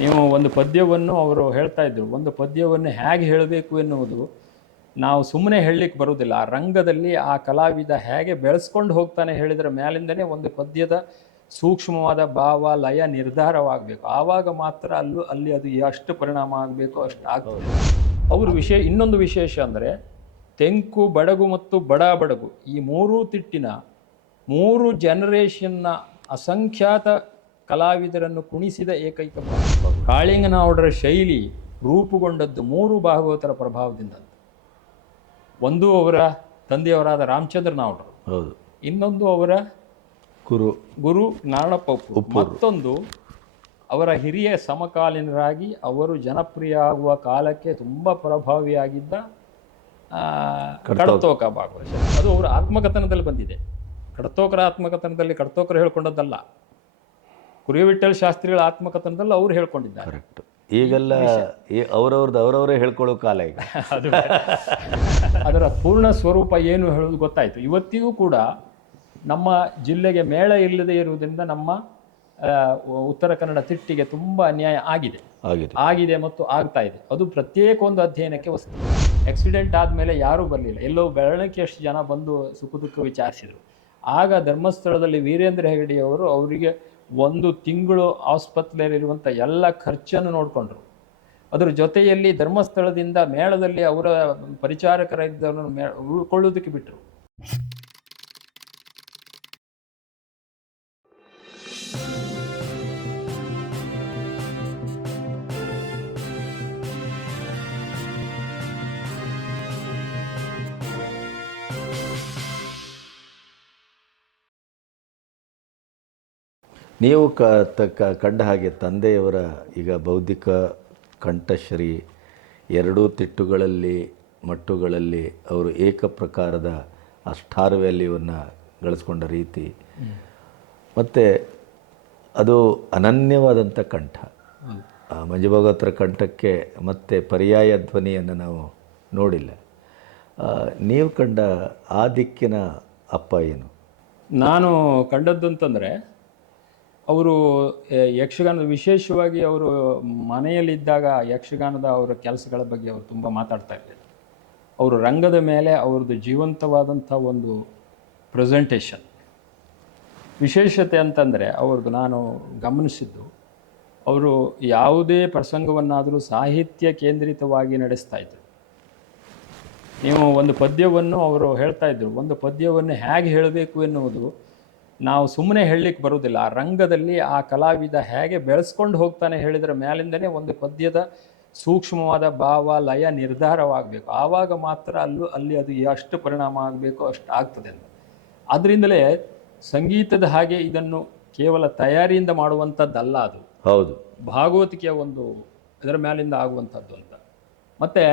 ನೀವು ಒಂದು ಪದ್ಯವನ್ನು ಅವರು ಹೇಳ್ತಾ ಇದ್ರು, ಒಂದು ಪದ್ಯವನ್ನು ಹೇಗೆ ಹೇಳಬೇಕು ಎನ್ನುವುದು ನಾವು ಸುಮ್ಮನೆ ಹೇಳಲಿಕ್ಕೆ ಬರುವುದಿಲ್ಲ. ಆ ರಂಗದಲ್ಲಿ ಆ ಕಲಾವಿದ ಹೇಗೆ ಬೆಳೆಸ್ಕೊಂಡು ಹೋಗ್ತಾನೆ ಹೇಳಿದರೆ ಮೇಲಿಂದನೇ ಒಂದು ಪದ್ಯದ ಸೂಕ್ಷ್ಮವಾದ ಭಾವ ಲಯ ನಿರ್ಧಾರವಾಗಬೇಕು. ಆವಾಗ ಮಾತ್ರ ಅಲ್ಲಿ ಅದು ಎಷ್ಟು ಪರಿಣಾಮ ಆಗಬೇಕು ಅಷ್ಟು ಆಗ್ತದೆ. ಅವರು ಇನ್ನೊಂದು ವಿಶೇಷ ಅಂದರೆ ತೆಂಕು, ಬಡಗು ಮತ್ತು ಬಡಾ ಬಡಗು ಈ ಮೂರೂ ತಿಟ್ಟಿನ 3 ಜನರೇಷನ್ನ ಅಸಂಖ್ಯಾತ ಕಲಾವಿದರನ್ನು ಕುಣಿಸಿದ ಏಕೈಕ ಭಾವ. ಕಾಳಿಂಗನವರ ಶೈಲಿ ರೂಪುಗೊಂಡದ್ದು 3 ಭಾಗವತರ ಪ್ರಭಾವದಿಂದ. ಒಂದು ಅವರ ತಂದೆಯವರಾದ ರಾಮಚಂದ್ರ ನಾವಡರು, ಹೌದು. ಇನ್ನೊಂದು ಅವರ ಗುರು ನಾರಾಯಣಪ್ಪ ಉಪ್ಪೂರು, ಮತ್ತೊಂದು ಅವರ ಹಿರಿಯ ಸಮಕಾಲೀನರಾಗಿ ಅವರು ಜನಪ್ರಿಯ ಆಗುವ ಕಾಲಕ್ಕೆ ತುಂಬ ಪ್ರಭಾವಿಯಾಗಿದ್ದ ಕಡತೋಕ ಭಾಗವತ. ಅದು ಅವರ ಆತ್ಮಕಥನದಲ್ಲಿ ಬಂದಿದೆ. ಕಡತೋಕರ ಆತ್ಮಕಥನದಲ್ಲಿ ಕಡತೋಕರು ಹೇಳ್ಕೊಂಡದ್ದಲ್ಲ, ಕುರಿವಿಠ್ಠಲ ಶಾಸ್ತ್ರಿಗಳ ಆತ್ಮಕಥನದಲ್ಲಿ ಅವರು ಹೇಳ್ಕೊಂಡಿದ್ದಾರೆ. ಕರೆಕ್ಟ್. ಈಗೆಲ್ಲ ಅವರವರೇ ಹೇಳ್ಕೊಳ್ಳೋ ಕಾಲ ಈಗ. ಅದು ಅದರ ಪೂರ್ಣ ಸ್ವರೂಪ ಏನು ಹೇಳೋದು ಗೊತ್ತಾಯಿತು. ಇವತ್ತಿಗೂ ಕೂಡ ನಮ್ಮ ಜಿಲ್ಲೆಗೆ ಮೇಳ ಇಲ್ಲದೆ ಇರುವುದರಿಂದ ನಮ್ಮ ಉತ್ತರ ಕನ್ನಡ ತಿಟ್ಟಿಗೆ ತುಂಬ ಅನ್ಯಾಯ ಆಗಿದೆ ಮತ್ತು ಆಗ್ತಾ ಇದೆ. ಅದು ಪ್ರತ್ಯೇಕ ಒಂದು ಅಧ್ಯಯನಕ್ಕೆ ವಸ್ತು. ಆಕ್ಸಿಡೆಂಟ್ ಆದಮೇಲೆ ಯಾರೂ ಬರಲಿಲ್ಲ, ಎಲ್ಲೋ ಬೆರಳಕ್ಕೆಷ್ಟು ಜನ ಬಂದು ಸುಖ ದುಃಖ ವಿಚಾರಿಸಿದರು. ಆಗ ಧರ್ಮಸ್ಥಳದಲ್ಲಿ ವೀರೇಂದ್ರ ಹೆಗಡೆಯವರು ಅವರಿಗೆ 1 ತಿಂಗಳು ಆಸ್ಪತ್ರೆಯಲ್ಲಿರುವಂಥ ಎಲ್ಲ ಖರ್ಚನ್ನು ನೋಡಿಕೊಂಡ್ರು. ಅದರ ಜೊತೆಯಲ್ಲಿ ಧರ್ಮಸ್ಥಳದಿಂದ ಮೇಳದಲ್ಲಿ ಅವರ ಪರಿಚಾರಕರಿದ್ದವರನ್ನು ಉಳ್ಕೊಳ್ಳೋದಕ್ಕೆ ಬಿಟ್ಟರು. ನೀವು ಕಂಡ ಹಾಗೆ ತಂದೆಯವರ ಈಗ ಬೌದ್ಧಿಕ ಕಂಠಶ್ರೀ 2 ತಿಟ್ಟುಗಳಲ್ಲಿ ಮಟ್ಟುಗಳಲ್ಲಿ ಅವರು ಏಕಪ್ರಕಾರದ ಆ ಸ್ಟಾರ್ ವ್ಯಾಲ್ಯೂವನ್ನು ಗಳಿಸ್ಕೊಂಡ ರೀತಿ ಮತ್ತು ಅದು ಅನನ್ಯವಾದಂಥ ಕಂಠ. ಮಂಜು ಭಾಗವತರ ಕಂಠಕ್ಕೆ ಮತ್ತೆ ಪರ್ಯಾಯ ಧ್ವನಿಯನ್ನು ನಾವು ನೋಡಿಲ್ಲ. ನೀವು ಕಂಡ ಆ ದಿಕ್ಕಿನ ಅಪ್ಪ ಏನು? ನಾನು ಕಂಡದ್ದು ಅಂತಂದರೆ ಅವರು ಯಕ್ಷಗಾನದ ವಿಶೇಷವಾಗಿ ಅವರು ಮನೆಯಲ್ಲಿದ್ದಾಗ ಯಕ್ಷಗಾನದ ಅವರ ಕೆಲಸಗಳ ಬಗ್ಗೆ ಅವರು ತುಂಬ ಮಾತಾಡ್ತಾ ಇದ್ದಾರೆ. ಅವರು ರಂಗದ ಮೇಲೆ ಅವ್ರದ್ದು ಜೀವಂತವಾದಂಥ ಒಂದು ಪ್ರೆಸೆಂಟೇಷನ್ ವಿಶೇಷತೆ ಅಂತಂದರೆ ಅವ್ರದ್ದು ನಾನು ಗಮನಿಸಿದ್ದು, ಅವರು ಯಾವುದೇ ಪ್ರಸಂಗವನ್ನಾದರೂ ಸಾಹಿತ್ಯ ಕೇಂದ್ರಿತವಾಗಿ ನಡೆಸ್ತಾ ಇದ್ದರು. ನೀವು ಒಂದು ಪದ್ಯವನ್ನು ಅವರು ಹೇಳ್ತಾ ಇದ್ದರು, ಒಂದು ಪದ್ಯವನ್ನು ಹೇಗೆ ಹೇಳಬೇಕು ಎನ್ನುವುದು ನಾವು ಸುಮ್ಮನೆ ಹೇಳಲಿಕ್ಕೆ ಬರುವುದಿಲ್ಲ. ಆ ರಂಗದಲ್ಲಿ ಆ ಕಲಾವಿದ ಹೇಗೆ ಬೆಳೆಸ್ಕೊಂಡು ಹೋಗ್ತಾನೆ ಹೇಳಿದರೆ ಮೇಲಿಂದನೇ ಒಂದು ಪದ್ಯದ ಸೂಕ್ಷ್ಮವಾದ ಭಾವ ಲಯ ನಿರ್ಧಾರವಾಗಬೇಕು. ಆವಾಗ ಮಾತ್ರ ಅಲ್ಲಿ ಅದು ಎಷ್ಟು ಪರಿಣಾಮ ಆಗಬೇಕು ಅಷ್ಟು ಆಗ್ತದೆ ಅಂತ. ಆದ್ದರಿಂದಲೇ ಸಂಗೀತದ ಹಾಗೆ ಇದನ್ನು ಕೇವಲ ತಯಾರಿಯಿಂದ ಮಾಡುವಂಥದ್ದಲ್ಲ, ಅದು ಹೌದು ಭಾಗವತಿಕೆಯ ಒಂದು ಇದರ ಮೇಲಿಂದ ಆಗುವಂಥದ್ದು ಅಂತ. ಮತ್ತು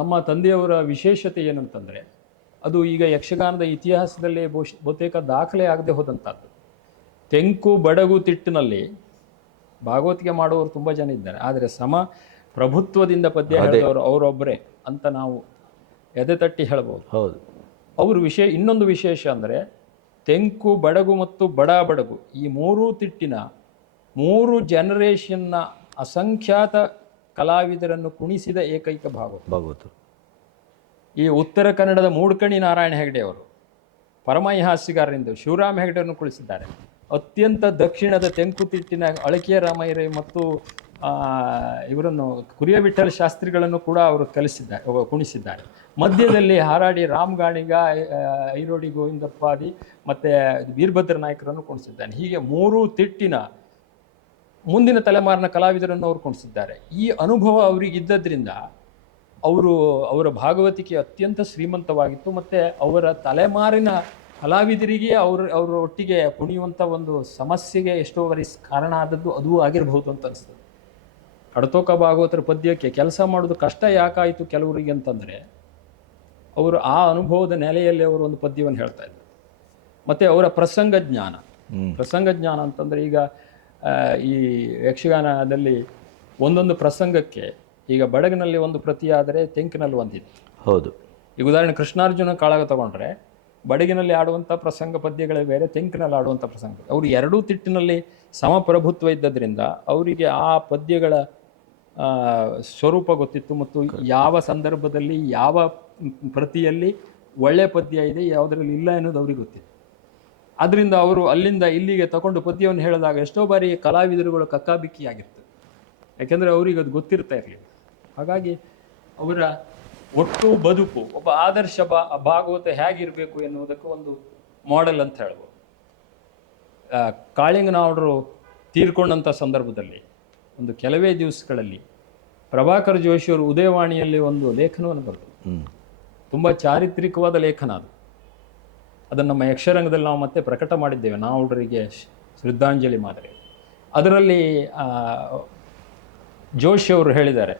ನಮ್ಮ ತಂದೆಯವರ ವಿಶೇಷತೆ ಏನಂತಂದರೆ, ಅದು ಈಗ ಯಕ್ಷಗಾನದ ಇತಿಹಾಸದಲ್ಲೇ ಬಹುತೇಕ ದಾಖಲೆ ಆಗದೆ ಹೋದಂಥದ್ದು. ತೆಂಕು ಬಡಗು ತಿಟ್ಟಿನಲ್ಲಿ ಭಾಗವತಿಕೆ ಮಾಡುವವರು ತುಂಬ ಜನ ಇದ್ದಾರೆ, ಆದರೆ ಪ್ರಭುತ್ವದಿಂದ ಪದ್ಯ ಹೇಳಿದವರು ಅವರೊಬ್ಬರೇ ಅಂತ ನಾವು ಎದೆ ತಟ್ಟಿ ಹೇಳ್ಬೋದು. ಹೌದು. ಅವರು ಇನ್ನೊಂದು ವಿಶೇಷ ಅಂದರೆ ತೆಂಕು, ಬಡಗು ಮತ್ತು ಬಡಾ ಬಡಗು ಈ 3 ತಿಟ್ಟಿನ 3 ಜನರೇಷನ್ನ ಅಸಂಖ್ಯಾತ ಕಲಾವಿದರನ್ನು ಕುಣಿಸಿದ ಏಕೈಕ ಭಾಗವತರು. ಈ ಉತ್ತರ ಕನ್ನಡದ ಮೂಡ್ಕಣಿ ನಾರಾಯಣ ಹೆಗಡೆ ಅವರು ಪರಮಹಾಸ್ಯಗಾರರಿಂದ ಶಿವರಾಮ ಹೆಗಡೆಯನ್ನು ಕುಳಿಸಿದ್ದಾರೆ. ಅತ್ಯಂತ ದಕ್ಷಿಣದ ತೆಂಕುತಿಟ್ಟಿನ ಅಳಕಿಯ ರಾಮಯ್ಯ ಮತ್ತು ಇವರನ್ನು ಕುರಿವಿಠ್ಠಲ ಶಾಸ್ತ್ರಿಗಳನ್ನು ಕೂಡ ಅವರು ಕುಣಿಸಿದ್ದಾರೆ. ಮಧ್ಯದಲ್ಲಿ ಹಾರಾಡಿ ರಾಮಗಾಣಿಗ, ಐರೋಡಿ ಗೋವಿಂದಪ್ಪಾದಿ ಮತ್ತು ವೀರಭದ್ರ ನಾಯಕರನ್ನು ಕುಣಿಸಿದ್ದಾನೆ. ಹೀಗೆ 3 ತಿಟ್ಟಿನ ಮುಂದಿನ ತಲೆಮಾರಿನ ಕಲಾವಿದರನ್ನು ಅವರು ಕುಣಿಸಿದ್ದಾರೆ. ಈ ಅನುಭವ ಅವರಿಗಿದ್ದರಿಂದ ಅವರ ಭಾಗವತಿಕೆ ಅತ್ಯಂತ ಶ್ರೀಮಂತವಾಗಿತ್ತು. ಮತ್ತು ಅವರ ತಲೆಮಾರಿನ ಕಲಾವಿದರಿಗೆ ಅವರ ಒಟ್ಟಿಗೆ ಕುಣಿಯುವಂಥ ಒಂದು ಸಮಸ್ಯೆಗೆ ಎಷ್ಟೋವರೆ ಕಾರಣ ಆದದ್ದು ಅದು ಆಗಿರಬಹುದು ಅಂತ ಅನಿಸ್ತದೆ. ಕಡತೋಕ ಭಾಗವತರ ಪದ್ಯಕ್ಕೆ ಕೆಲಸ ಮಾಡೋದು ಕಷ್ಟ ಯಾಕಾಯಿತು ಕೆಲವರಿಗೆ ಅಂತಂದರೆ, ಅವರು ಆ ಅನುಭವದ ನೆಲೆಯಲ್ಲಿ ಅವರು ಒಂದು ಪದ್ಯವನ್ನು ಹೇಳ್ತಾ ಇದ್ರು. ಮತ್ತು ಅವರ ಪ್ರಸಂಗ ಜ್ಞಾನ ಅಂತಂದರೆ, ಈಗ ಈ ಯಕ್ಷಗಾನದಲ್ಲಿ ಒಂದೊಂದು ಪ್ರಸಂಗಕ್ಕೆ ಈಗ ಬಡಗಿನಲ್ಲಿ ಒಂದು ಪ್ರತಿ ಆದರೆ ತೆಂಕಿನಲ್ಲಿ ಒಂದಿತ್ತು. ಹೌದು. ಈಗ ಉದಾಹರಣೆ ಕೃಷ್ಣಾರ್ಜುನ ಕಾಳಗ ತಗೊಂಡ್ರೆ ಬಡಗಿನಲ್ಲಿ ಆಡುವಂಥ ಪ್ರಸಂಗ ಪದ್ಯಗಳೇ ಬೇರೆ, ತೆಂಕಿನಲ್ಲಿ ಆಡುವಂಥ ಪ್ರಸಂಗ. ಅವರು ಎರಡೂ ತಿಟ್ಟಿನಲ್ಲಿ ಸಮಪ್ರಭುತ್ವ ಇದ್ದದ್ರಿಂದ ಅವರಿಗೆ ಆ ಪದ್ಯಗಳ ಸ್ವರೂಪ ಗೊತ್ತಿತ್ತು ಮತ್ತು ಯಾವ ಸಂದರ್ಭದಲ್ಲಿ ಯಾವ ಪ್ರತಿಯಲ್ಲಿ ಒಳ್ಳೆ ಪದ್ಯ ಇದೆ, ಯಾವುದರಲ್ಲಿ ಇಲ್ಲ ಅನ್ನೋದು ಅವ್ರಿಗೆ ಗೊತ್ತಿತ್ತು. ಅದರಿಂದ ಅವರು ಅಲ್ಲಿಂದ ಇಲ್ಲಿಗೆ ತಗೊಂಡು ಪದ್ಯವನ್ನು ಹೇಳಿದಾಗ ಎಷ್ಟೋ ಬಾರಿ ಕಲಾವಿದರುಗಳು ಕಕ್ಕಾಬಿಕ್ಕಿಯಾಗಿರ್ತದೆ, ಯಾಕೆಂದರೆ ಅವರಿಗೆ ಅದು ಗೊತ್ತಿರ್ತಾ ಇರಲಿಲ್ಲ. ಹಾಗಾಗಿ ಅವರ ಒಟ್ಟು ಬದುಕು ಒಬ್ಬ ಆದರ್ಶ ಭಾಗವತ ಹೇಗಿರಬೇಕು ಎನ್ನುವುದಕ್ಕೆ ಒಂದು ಮಾಡೆಲ್ ಅಂತ ಹೇಳ್ಬೋದು. ಕಾಳಿಂಗನವರು ತೀರ್ಕೊಂಡಂಥ ಸಂದರ್ಭದಲ್ಲಿ ಒಂದು ಕೆಲವೇ ದಿವಸಗಳಲ್ಲಿ ಪ್ರಭಾಕರ್ ಜೋಶಿಯವರು ಉದಯವಾಣಿಯಲ್ಲಿ ಒಂದು ಲೇಖನವನ್ನು ಬರೆದರು. ತುಂಬ ಚಾರಿತ್ರಿಕವಾದ ಲೇಖನ ಅದು. ಅದನ್ನು ನಮ್ಮ ಯಕ್ಷರಂಗದಲ್ಲಿ ನಾವು ಮತ್ತೆ ಪ್ರಕಟ ಮಾಡಿದ್ದೇವೆ, ನಾವುಡರಿಗೆ ಶ್ರದ್ಧಾಂಜಲಿ ಮಾದರಿ. ಅದರಲ್ಲಿ ಜೋಶಿಯವರು ಹೇಳಿದ್ದಾರೆ,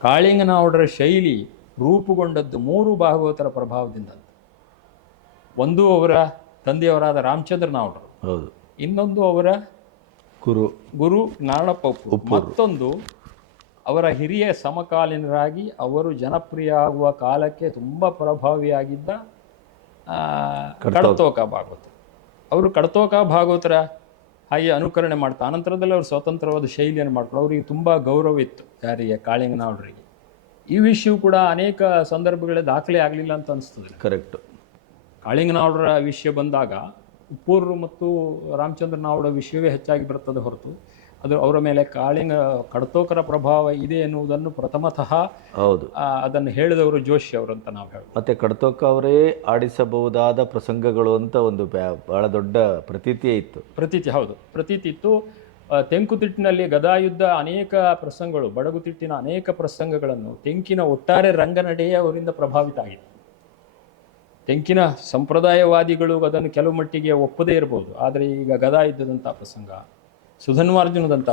ಕಾಳಿಂಗನವರ ಶೈಲಿ ರೂಪುಗೊಂಡದ್ದು 3 ಭಾಗವತರ ಪ್ರಭಾವದಿಂದ. ಒಂದು ಅವರ ತಂದೆಯವರಾದ ರಾಮಚಂದ್ರನವರು, ಹೌದು, ಇನ್ನೊಂದು ಅವರ ಗುರು ನಾರಾಯಣಪ್ಪ ಉಪ್ಪೂರು, ಮತ್ತೊಂದು ಅವರ ಹಿರಿಯ ಸಮಕಾಲೀನರಾಗಿ ಅವರು ಜನಪ್ರಿಯ ಆಗುವ ಕಾಲಕ್ಕೆ ತುಂಬ ಪ್ರಭಾವಿಯಾಗಿದ್ದ ಕಡತೋಕ ಭಾಗವತ. ಅವರು ಕಡತೋಕ ಭಾಗವತರ ಹಾಗೆ ಅನುಕರಣೆ ಮಾಡ್ತಾ ಅನಂತರದಲ್ಲಿ ಅವರು ಸ್ವತಂತ್ರವಾದ ಶೈಲಿಯನ್ನು ಮಾಡ್ಕೊಂಡು ಅವರಿಗೆ ತುಂಬ ಗೌರವ ಇತ್ತು, ಯಾರಿಗೆ ಕಾಳಿಂಗನವರಿಗೆ. ಈ ವಿಷಯವು ಕೂಡ ಅನೇಕ ಸಂದರ್ಭಗಳಲ್ಲಿ ದಾಖಲೆ ಆಗಲಿಲ್ಲ ಅಂತ ಅನಿಸ್ತದೆ. ಕರೆಕ್ಟ್. ಕಾಳಿಂಗನವರ ವಿಷಯ ಬಂದಾಗ ಉಪ್ಪೂರು ಮತ್ತು ರಾಮಚಂದ್ರನವರ ವಿಷಯವೇ ಹೆಚ್ಚಾಗಿ ಬರ್ತದೆ ಹೊರತು ಅದು ಅವರ ಮೇಲೆ ಕಡತೋಕರ ಪ್ರಭಾವ ಇದೆ ಎನ್ನುವುದನ್ನು ಪ್ರಥಮತಃ ಹೌದು ಅದನ್ನು ಹೇಳಿದವರು ಜೋಶಿ ಅವರು ಅಂತ ನಾವು ಹೇಳ್ಬೋದು. ಮತ್ತೆ ಕಡತೋಕ ಅವರೇ ಆಡಿಸಬಹುದಾದ ಪ್ರಸಂಗಗಳು ಅಂತ ಒಂದು ಬಹಳ ದೊಡ್ಡ ಪ್ರತೀತಿಯೇ ಇತ್ತು. ಹೌದು, ಪ್ರತೀತಿ ಇತ್ತು. ತೆಂಕುತಿಟ್ಟಿನಲ್ಲಿ ಗದಾಯುದ್ಧ ಅನೇಕ ಪ್ರಸಂಗಗಳು, ಬಡಗುತಿಟ್ಟಿನ ಅನೇಕ ಪ್ರಸಂಗಗಳನ್ನು ತೆಂಕಿನ ಒಟ್ಟಾರೆ ರಂಗನಡೆಯೇ ಅವರಿಂದ ಪ್ರಭಾವಿತ ಆಗಿದೆ. ತೆಂಕಿನ ಸಂಪ್ರದಾಯವಾದಿಗಳು ಅದನ್ನು ಕೆಲವು ಮಟ್ಟಿಗೆ ಒಪ್ಪದೇ ಇರಬಹುದು, ಆದರೆ ಈಗ ಗದಾಯುದ್ಧದಂಥ ಪ್ರಸಂಗ, ಸುಧನ್ವಾರ್ಜುನದಂಥ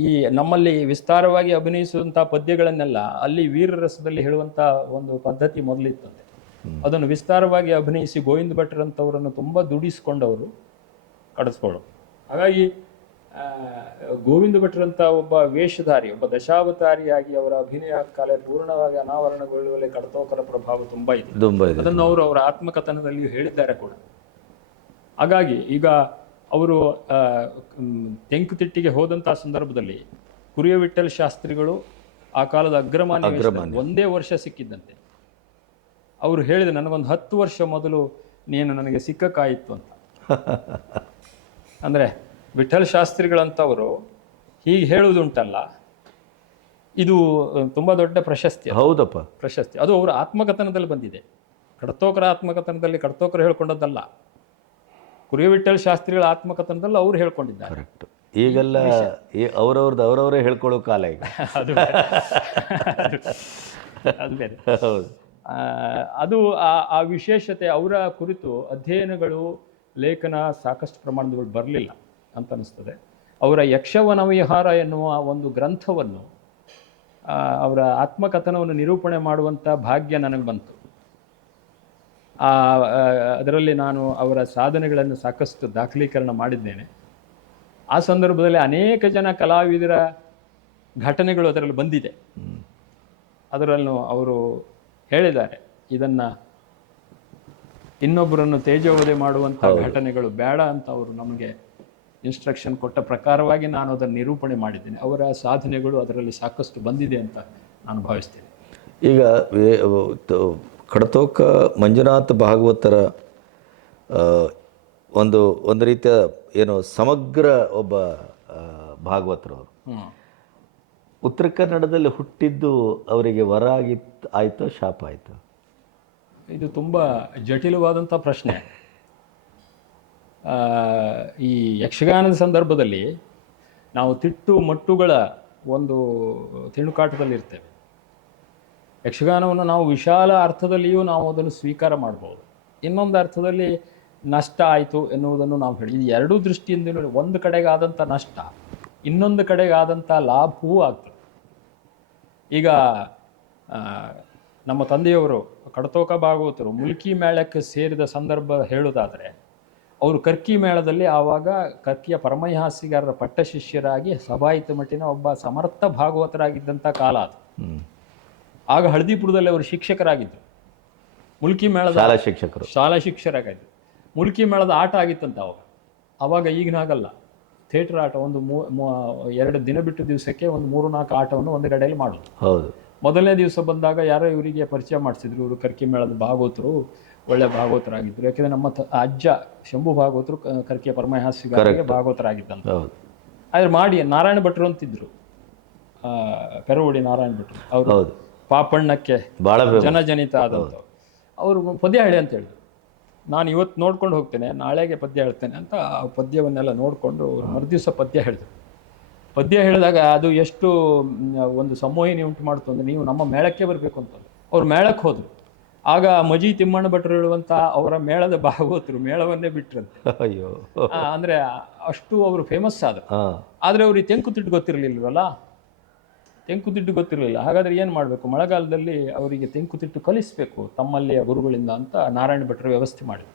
ಈ ನಮ್ಮಲ್ಲಿ ವಿಸ್ತಾರವಾಗಿ ಅಭಿನಯಿಸುವಂಥ ಪದ್ಯಗಳನ್ನೆಲ್ಲ ಅಲ್ಲಿ ವೀರರಸದಲ್ಲಿ ಹೇಳುವಂಥ ಒಂದು ಪದ್ಧತಿ ಮೊದಲಿತ್ತಂತೆ. ಅದನ್ನು ವಿಸ್ತಾರವಾಗಿ ಅಭಿನಯಿಸಿ ಗೋವಿಂದ ಭಟ್ರಂಥವರನ್ನು ತುಂಬ ದುಡಿಸಿಕೊಂಡವರು ಕಡಿಸ್ಕೊಳ್ಳೋದು. ಹಾಗಾಗಿ ಗೋವಿಂದ ಭಟ್ರಂಥ ಒಬ್ಬ ವೇಷಧಾರಿ, ಒಬ್ಬ ದಶಾವತಾರಿಯಾಗಿ ಅವರ ಅಭಿನಯ ಕಲೆ ಪೂರ್ಣವಾಗಿ ಅನಾವರಣಗೊಳ್ಳುವಲ್ಲಿ ಕಡತೋಕರ ಪ್ರಭಾವ ತುಂಬ ಇದೆ. ಅದನ್ನು ಅವರು ಅವರ ಆತ್ಮಕಥನದಲ್ಲಿ ಹೇಳಿದ್ದಾರೆ ಕೂಡ. ಹಾಗಾಗಿ ಈಗ ಅವರು ತೆಂಕುತಿಟ್ಟಿಗೆ ಹೋದಂಥ ಸಂದರ್ಭದಲ್ಲಿ ಕುರಿಯ ವಿಠ್ಠಲ ಶಾಸ್ತ್ರಿಗಳು ಆ ಕಾಲದ ಅಗ್ರಮಾನ್ಯ ಒಂದೇ ವರ್ಷ ಸಿಕ್ಕಿದ್ದಂತೆ. ಅವರು ಹೇಳಿದ, ನನಗೊಂದು 10 ವರ್ಷ ಮೊದಲು ನೀನು ನನಗೆ ಸಿಕ್ಕಕ್ಕಾಯಿತು ಅಂತ. ಅಂದರೆ ವಿಠ್ಠಲ ಶಾಸ್ತ್ರಿಗಳಂತವರು ಹೀಗೆ ಹೇಳುವುದುಂಟಲ್ಲ, ಇದು ತುಂಬ ದೊಡ್ಡ ಪ್ರಶಸ್ತಿ. ಹೌದಪ್ಪ, ಪ್ರಶಸ್ತಿ. ಅದು ಅವರ ಆತ್ಮಕಥನದಲ್ಲಿ ಬಂದಿದೆ. ಕಡತೋಕರ ಆತ್ಮಕಥನದಲ್ಲಿ ಕಡತೋಕರು ಹೇಳ್ಕೊಂಡದ್ದಲ್ಲ, ಕುರಿಯ ವಿಠ್ಠಲ ಶಾಸ್ತ್ರಿಗಳ ಆತ್ಮಕಥನದಲ್ಲಿ ಅವ್ರು ಹೇಳ್ಕೊಂಡಿದ್ದಾರೆ. ಕರೆಕ್ಟ್. ಈಗೆಲ್ಲ ಅವರವರೇ ಹೇಳ್ಕೊಳ್ಳೋ ಕಾಲ ಈಗ. ಅದು ಬೇರೆ. ಹೌದು. ಅದು ಆ ವಿಶೇಷತೆ, ಅವರ ಕುರಿತು ಅಧ್ಯಯನಗಳು, ಲೇಖನ ಸಾಕಷ್ಟು ಪ್ರಮಾಣದಲ್ಲಿ ಬರಲಿಲ್ಲ ಅಂತ ಅನಿಸ್ತದೆ. ಅವರ ಯಕ್ಷವನ ವಿಹಾರ ಎನ್ನುವ ಒಂದು ಗ್ರಂಥವನ್ನು, ಅವರ ಆತ್ಮಕಥನವನ್ನು ನಿರೂಪಣೆ ಮಾಡುವಂಥ ಭಾಗ್ಯ ನನಗೆ ಬಂತು. ಅದರಲ್ಲಿ ನಾನು ಅವರ ಸಾಧನೆಗಳನ್ನು ಸಾಕಷ್ಟು ದಾಖಲೀಕರಣ ಮಾಡಿದ್ದೇನೆ. ಆ ಸಂದರ್ಭದಲ್ಲಿ ಅನೇಕ ಜನ ಕಲಾವಿದರ ಘಟನೆಗಳು ಅದರಲ್ಲಿ ಬಂದಿದೆ. ಅದರಲ್ಲೂ ಅವರು ಹೇಳಿದ್ದಾರೆ, ಇದನ್ನು ಇನ್ನೊಬ್ಬರನ್ನು ತೇಜೋವಧೆ ಮಾಡುವಂಥ ಘಟನೆಗಳು ಬೇಡ ಅಂತ ಅವರು ನಮಗೆ ಇನ್ಸ್ಟ್ರಕ್ಷನ್ ಕೊಟ್ಟ ಪ್ರಕಾರವಾಗಿ ನಾನು ಅದನ್ನು ನಿರೂಪಣೆ ಮಾಡಿದ್ದೇನೆ. ಅವರ ಸಾಧನೆಗಳು ಅದರಲ್ಲಿ ಸಾಕಷ್ಟು ಬಂದಿದೆ ಅಂತ ನಾನು ಭಾವಿಸ್ತೇನೆ. ಈಗ ಕಡತೋಕ ಮಂಜುನಾಥ ಭಾಗವತರ ಒಂದು ರೀತಿಯ ಏನು ಸಮಗ್ರ ಒಬ್ಬ ಭಾಗವತರವರು. ಉತ್ತರ ಕನ್ನಡದಲ್ಲಿ ಹುಟ್ಟಿದ್ದು ಅವರಿಗೆ ವರ ಆಯಿತು, ಶಾಪ ಆಯಿತು? ಇದು ತುಂಬ ಜಟಿಲವಾದಂಥ ಪ್ರಶ್ನೆ. ಈ ಯಕ್ಷಗಾನದ ಸಂದರ್ಭದಲ್ಲಿ ನಾವು ತಿಟ್ಟು ಮಟ್ಟುಗಳ ಒಂದು ತಿಣುಕಾಟದಲ್ಲಿರ್ತೇವೆ. ಯಕ್ಷಗಾನವನ್ನು ನಾವು ವಿಶಾಲ ಅರ್ಥದಲ್ಲಿಯೂ ನಾವು ಅದನ್ನು ಸ್ವೀಕಾರ ಮಾಡ್ಬೋದು, ಇನ್ನೊಂದು ಅರ್ಥದಲ್ಲಿ ನಷ್ಟ ಆಯಿತು ಎನ್ನುವುದನ್ನು ನಾವು ಹೇಳಿ, ಇದು ಎರಡೂ ದೃಷ್ಟಿಯಿಂದ ಒಂದು ಕಡೆಗಾದಂಥ ನಷ್ಟ ಇನ್ನೊಂದು ಕಡೆಗಾದಂಥ ಲಾಭವೂ ಆಗ್ತದೆ. ಈಗ ನಮ್ಮ ತಂದೆಯವರು ಕಡತೋಕ ಭಾಗವತರು ಮುಲ್ಕಿ ಮೇಳಕ್ಕೆ ಸೇರಿದ ಸಂದರ್ಭ ಹೇಳುವುದಾದರೆ, ಅವರು ಕರ್ಕಿ ಮೇಳದಲ್ಲಿ ಆವಾಗ ಕರ್ಕಿಯ ಪರಮಹಾಸಿಗಾರರ ಪಟ್ಟ ಶಿಷ್ಯರಾಗಿ ಸಭಾಯಿತ ಮಟ್ಟಿನ ಒಬ್ಬ ಸಮರ್ಥ ಭಾಗವತರಾಗಿದ್ದಂಥ ಕಾಲ ಅದು. ಆಗ ಹಳದಿಪುರದಲ್ಲಿ ಅವರು ಶಿಕ್ಷಕರಾಗಿದ್ದರು. ಮುಲ್ಕಿ ಮೇಳದ ಶಾಲಾ ಶಿಕ್ಷಕರಾಗಿದ್ದರು. ಮುಲ್ಕಿ ಮೇಳದ ಆಟ ಆಗಿತ್ತಂತ ಅವಾಗ ಈಗಿನ ಹಾಗಲ್ಲ. ಥಿಯೇಟರ್ ಆಟ ಒಂದು 2 ದಿನ ಬಿಟ್ಟು ದಿವಸಕ್ಕೆ ಒಂದು 3-4 ಆಟವನ್ನು ಒಂದು ಕಡೆಯಲ್ಲಿ ಮಾಡೋದು. ಹೌದು. ಮೊದಲನೇ ದಿವಸ ಬಂದಾಗ ಯಾರೋ ಇವರಿಗೆ ಪರಿಚಯ ಮಾಡಿಸಿದ್ರು. ಇವರು ಕರ್ಕಿ ಮೇಳದ ಭಾಗವತರು, ಒಳ್ಳೆ ಭಾಗವತರಾಗಿದ್ದರು. ಯಾಕೆಂದರೆ ನಮ್ಮ ಅಜ್ಜ ಶಂಭು ಭಾಗವತರು ಕರ್ಕಿಯ ಪರಮಹಾಸ್ಯಗಾರರಿಗೆ ಭಾಗವತರಾಗಿದ್ದಂತ. ಆದ್ರೆ ಮಾಡಿ ನಾರಾಯಣ ಭಟ್ರು ಅಂತಿದ್ರು, ಪೆರವಡಿ ನಾರಾಯಣ ಭಟ್ರು. ಅವರು ಪಾಪಣ್ಣಕ್ಕೆ ಜನಜನಿತ ಆದಂಥವ್ರು. ಅವರು ಪದ್ಯ ಹೇಳಿ ಅಂತ ಹೇಳಿದ್ರು. ನಾನು ಇವತ್ತು ನೋಡ್ಕೊಂಡು ಹೋಗ್ತೇನೆ, ನಾಳೆಗೆ ಪದ್ಯ ಹೇಳ್ತೇನೆ ಅಂತ ಆ ಪದ್ಯವನ್ನೆಲ್ಲ ನೋಡಿಕೊಂಡು ಮರುದಿವಸ ಪದ್ಯ ಹೇಳಿದ್ರು. ಪದ್ಯ ಹೇಳಿದಾಗ ಅದು ಎಷ್ಟು ಒಂದು ಸಮೋಹಿನಿ ಉಂಟು ಮಾಡ್ತು ಅಂದರೆ, ನೀವು ನಮ್ಮ ಮೇಳಕ್ಕೆ ಬರಬೇಕು ಅಂತಂದು ಅವ್ರು ಮೇಳಕ್ಕೆ ಹೋದರು. ಆಗ ಮಜಿ ತಿಮ್ಮಣ್ಣ ಭಟ್ರು ಹೇಳುವಂಥ ಅವರ ಮೇಳದ ಭಾಗವತರು ಮೇಳವನ್ನೇ ಬಿಟ್ರಂತೆ. ಅಯ್ಯೋ, ಅಂದರೆ ಅಷ್ಟು ಅವರು ಫೇಮಸ್ ಆದರು. ಆದರೆ ಅವ್ರಿಗೆ ತೆಂಕುತಿಟ್ಟು ಗೊತ್ತಿರಲಿಲ್ವಲ್ಲ, ತೆಂಕುತಿಟ್ಟು ಗೊತ್ತಿರಲಿಲ್ಲ. ಹಾಗಾದರೆ ಏನು ಮಾಡಬೇಕು? ಮಳೆಗಾಲದಲ್ಲಿ ಅವರಿಗೆ ತೆಂಕುತಿಟ್ಟು ಕಲಿಸಬೇಕು ತಮ್ಮಲ್ಲಿಯ ಗುರುಗಳಿಂದ ಅಂತ ನಾರಾಯಣ ಭಟ್ರು ವ್ಯವಸ್ಥೆ ಮಾಡಿದರು.